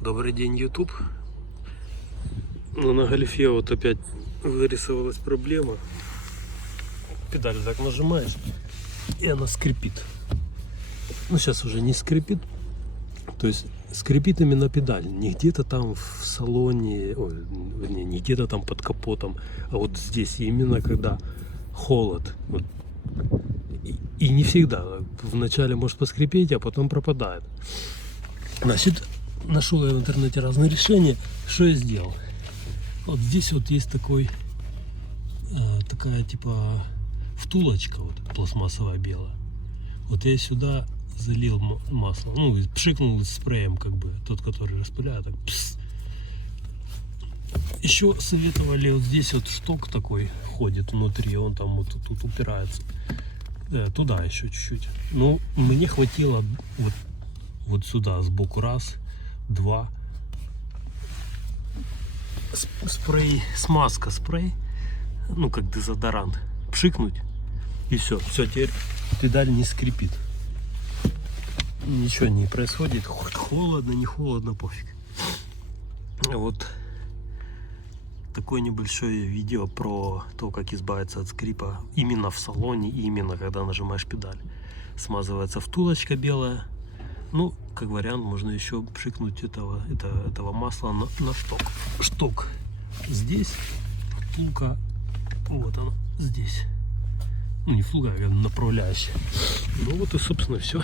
Добрый день, YouTube. Ну, на гольфе вот опять вырисовалась проблема. Педаль так нажимаешь, и она скрипит. Ну, сейчас уже не скрипит. То есть скрипит именно педаль. Не где-то там в салоне, ой, не где-то там под капотом, а вот здесь именно когда холод. Вот. И не всегда. Вначале может поскрипеть, а потом пропадает. Значит, нашел я в интернете разные решения. Что я сделал? Вот здесь вот есть такая типа втулочка вот, пластмассовая белая. Вот я сюда залил масло, ну и пшикнул спреем, как бы тот, который распыляет, так, пс. Еще советовали, вот здесь вот шток такой ходит внутри, он там вот тут упирается, туда еще чуть-чуть. Ну, мне хватило вот сюда сбоку, раз, два. Спрей, смазка, спрей, ну как дезодорант, пшикнуть, и все, теперь педаль не скрипит, ничего не происходит, холодно, не холодно, пофиг. Вот такое небольшое видео про то, как избавиться от скрипа именно в салоне, именно когда нажимаешь педаль. Смазывается втулочка белая. Ну, как вариант, можно еще пшикнуть этого масла на шток. Шток здесь, втулка, вот она здесь. Ну, не втулка, а направляющая. Ну вот и, собственно, все.